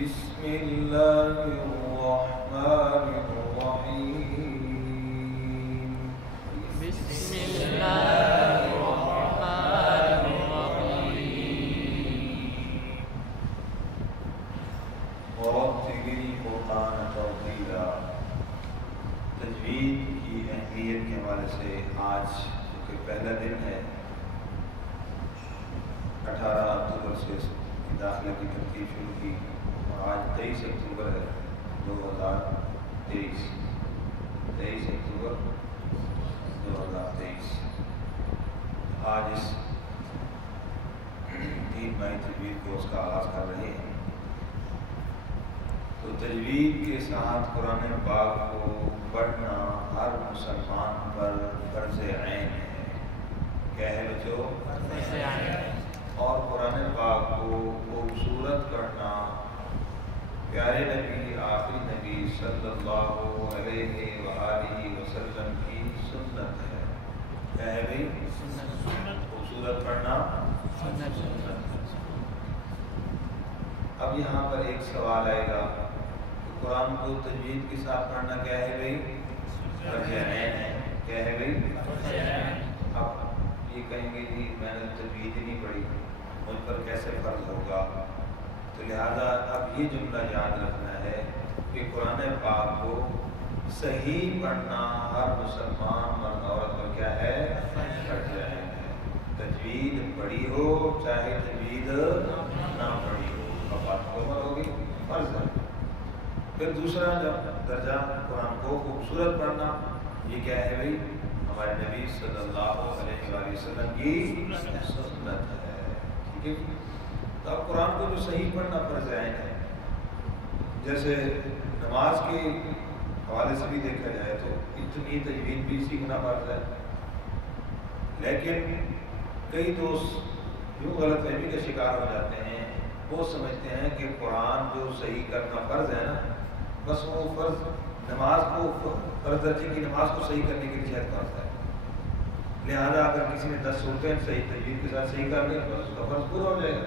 بسم الله الرحمن الرحيم بسم الله الرحمن الرحيم ورتل القرآن ترتیلا۔ تجوید کی اہمیت کے حوالے سے آج چونکہ پہلا دن ہے، 18 اکتوبر سے داخلہ کی ترتیب شروع کی اور آج 23 اکتوبر ہے 2023 اکتوبر 2023۔ آج اس 3 مائی تجوید کورس کا آغاز کر رہے ہیں۔ تو تجوید کے ساتھ قرآن پاک کو پڑھنا ہر مسلمان پر فرض عین ہے۔ کیا ہے بچو؟ فرض عین۔ اور قرآن پاک کو خوبصورت کرنا پیارے نبی آخری نبی صلی اللہ علیہ وآلہ وسلم کی سنت ہے۔ کیا ہے بھائی؟ خوبصورت کرنا سنت۔ اب یہاں پر ایک سوال آئے گا کہ قرآن کو تجوید کے ساتھ پڑھنا کیا ہے بھائی؟ فرض عین ہے۔ کیا ہے بھائی؟ اب یہ کہیں گے جی میں نے تجوید ہی نہیں پڑھی، مجھ پر کیسے فرض ہوگا؟ تو لہذا اب یہ جملہ یاد رکھنا ہے کہ قرآن پاک کو صحیح پڑھنا ہر مسلمان مرد عورت پر کیا ہے؟ فرض عین ہے۔ تجوید پڑھی ہو چاہے تجوید نہ پڑھی ہو، اب بات مکمل ہوگی، فرض ہے۔ پھر دوسرا درجہ قرآن کو خوبصورت پڑھنا، یہ کیا ہے بھائی؟ ہمارے نبی صلی اللہ علیہ وسلم کی سنت ہے۔ ٹھیک ہے؟ تو اب قرآن کو جو صحیح پڑھنا فرض عین ہے۔ جیسے نماز کے حوالے سے بھی دیکھا جائے تو اتنی تجوید بھی سیکھنا فرض ہے، لیکن کئی دوست یوں غلط فہمی کا شکار ہو جاتے ہیں، وہ سمجھتے ہیں کہ قرآن جو صحیح کرنا فرض ہے نا، بس وہ فرض نماز کو فرض درجے کی نماز کو صحیح کرنے کے لیے شاید فرض ہے، لہذا اگر کسی نے 10 صورتیں صحیح تجوید کے ساتھ صحیح کر لی تو اس کا فرض پورا ہو جائے گا۔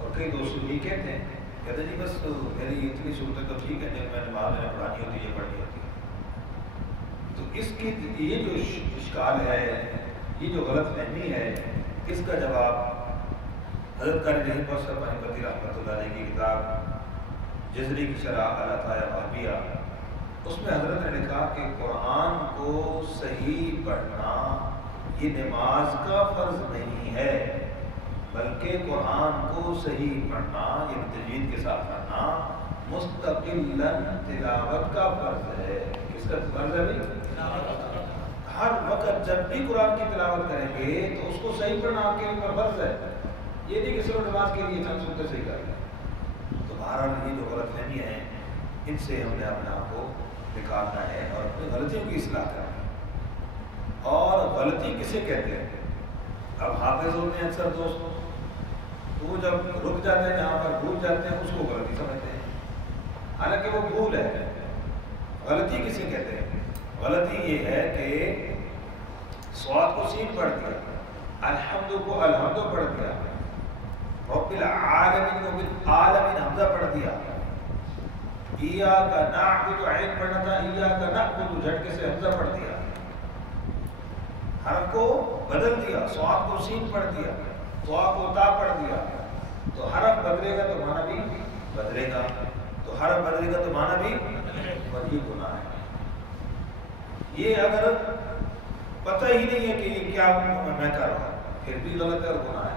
اور کئی دوست یہ کہتے ہیں جی بس میری اتنی صورتیں تو ٹھیک ہے، جب میں نماز میں پڑھانی ہوتی ہے یہ پڑھنی ہوتی ہے۔ تو اس کی یہ جو اشکال ہے، یہ جو غلط فہمی ہے، اس کا جواب حضرت قاری رحیم صاحب پانی رحمۃ اللہ علیہ کی کتاب جزری کی شرح العطایا وہابیہ، اس میں حضرت نے لکھا کہ قرآن کو صحیح پڑھنا یہ نماز کا فرض نہیں ہے، بلکہ قرآن کو صحیح پڑھنا یہ تجوید کے ساتھ پڑھنا مستقلاً تلاوت کا فرض ہے۔ کس کا فرض ہے بھائی؟ ہر وقت جب بھی قرآن کی تلاوت کریں گے تو اس کو صحیح پڑھنا آپ کے اوپر فرض ہے، یہ نہیں کہ صرف نماز کے لیے چند صورتیں صحیح کر لیں۔ تو بہرحال یہ جو غلط فہمی ہیں ان سے ہم نے اپنے آپ کو نکالنا ہے اور اپنی غلطیوں کی اصلاح کرنا ہے۔ اور غلطی کسے کہتے ہیں؟ اب حافظ ہوتے ہیں اکثر دوست، تو وہ جب رک جاتے ہیں جہاں پر بھول جاتے ہیں اس کو غلطی سمجھتے ہیں، حالانکہ وہ بھول ہے۔ غلطی کسے کہتے ہیں؟ غلطی یہ ہے کہ صاد کو سین پڑھ دیا، الحمد کو الحمد پڑھ دیا، رب العالمین کو بالعالمین حمزہ پڑھ دیا، ایاک نعبد عین پڑھنا تھا ایاک نعبد جھٹکے سے حمزہ پڑھ دیا، حرف کو بدل دیا، صاد کو سین پڑھ دیا، طا کو تا پڑھ دیا۔ تو حرف بدلے گا تو معنی بھی بدلے گا، تو حرف بدلے گا تو معنی بھی، اور یہ گناہ ہے۔ یہ اگر پتہ ہی نہیں ہے کہ یہ کیا میں کر رہا ہوں پھر بھی غلط ہے اور گناہ ہے،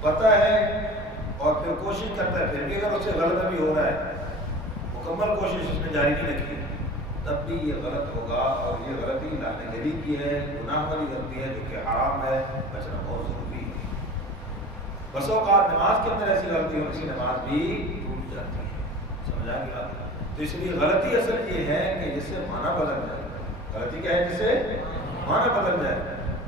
پتہ ہے اور پھر کوشش کرتا ہے پھر بھی اگر اس سے غلط بھی ہو رہا ہے، مکمل کوشش اس نے جاری نہیں رکھی تب بھی یہ غلط ہوگا، اور یہ غلطی لانے گری کی ہے، گناہ والی غلطی ہے جو کہ حرام ہے، بچنا بہت ضروری ہے۔ بس اوقات نماز کے اندر ایسی غلطی ہو کسی نماز بھی ٹوٹ جاتی ہے، سمجھا گیا؟ تو اس لیے غلطی اصل یہ ہے کہ جس سے معنی بدل جائے۔ غلطی کیا ہے؟ جس سے معنی بدل جائے،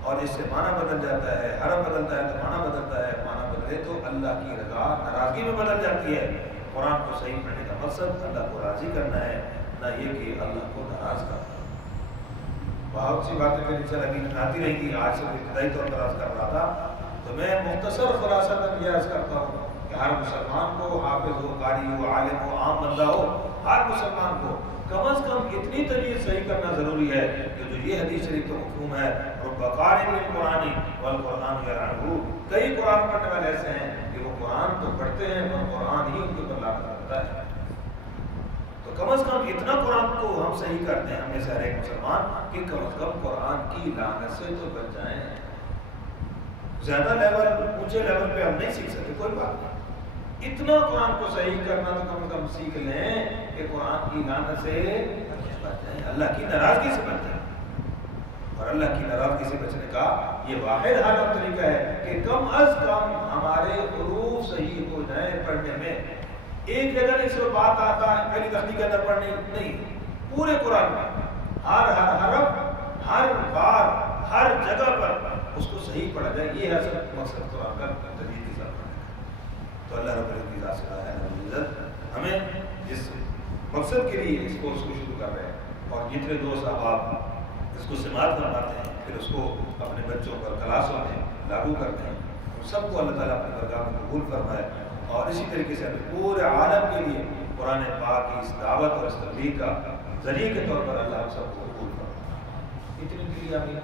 اور جس سے معنی بدل جاتا ہے، حرف بدلتا ہے تو معنی بدلتا ہے، معنی بدلے تو اللہ کی رضا ناراضگی میں بدل جاتی ہے۔ قرآن کو صحیح پڑھنے کا مقصد اللہ کو راضی کرنا ہے، نہ یہ کہ اللہ کو ناراض کرنا۔ بہت سی باتیں میری سر ابھی آتی رہیں گی، آج سے ابتدائی طور پر عرض کر رہا تھا، تو میں مختصر خلاصہ تک یہ عرض کرتا ہوں کہ ہر مسلمان کو، حافظ ہو، قاری ہو، عالم ہو، عام بندہ ہو، ہر مسلمان کو کم از کم اتنی تجوید صحیح کرنا ضروری ہے کہ جو یہ حدیث شریف کا مفہوم ہے، رب قارئ للقرآن والقرآن یلعنہ، کئی قرآن پڑھنے والے ایسے ہیں کہ وہ قرآن تو پڑھتے ہیں پر قرآن ہی ان کے اوپر لاگو کرتا ہے۔ تو کم از کم اتنا قرآن کو ہم صحیح کرتے ہیں، ہم میں سے ہر ایک مسلمان، کہ کم از کم قرآن کی لعنت سے تو بچ جائیں۔ زیادہ لیول، اونچے لیول پہ ہم نہیں سیکھ سکتے، کوئی بات نہیں، اتنا قرآن کو صحیح کرنا تو کم از کم سیکھ لیں کہ قرآن کی لعنت سے بچ جائیں، اللہ کی ناراضگی سے بچ جائیں۔ اور اللہ کی ناراضگی سے بچنے کا یہ واحد حل اور طریقہ ہے کہ کم از کم ہمارے حروف صحیح ہو جائیں پڑھنے میں۔ ایک جگہ نہیں صرف بات آتا ہے پہلی تختی کے اندر پڑھنی نہیں، پورے قرآن میں ہر حرف، ہر بار، ہر جگہ پر اس کو صحیح پڑھا جائے، یہ ہے اصل مقصد قرآن کا تجوید کے ساتھ پڑھنے کا۔ تو اللہ رب العزت کی ذات سے العزت ہمیں جس مقصد کے لیے اس کو شروع کر رہے ہیں، اور جتنے دوست احباب اس کو سماعت فرماتے ہیں، پھر اس کو اپنے بچوں پر کلاسوں میں لاگو کرتے ہیں، ان سب کو اللہ تعالیٰ اپنے درگاہ میں قبول فرمائے، اور اسی طریقے سے ہمیں پورے عالم کے لیے قرآن پاک کی اس دعوت اور اس تبلیغ کا ذریعے کے طور پر اللہ ہم سب کو قبول فرمائے۔ اتنی کے لیے آمین۔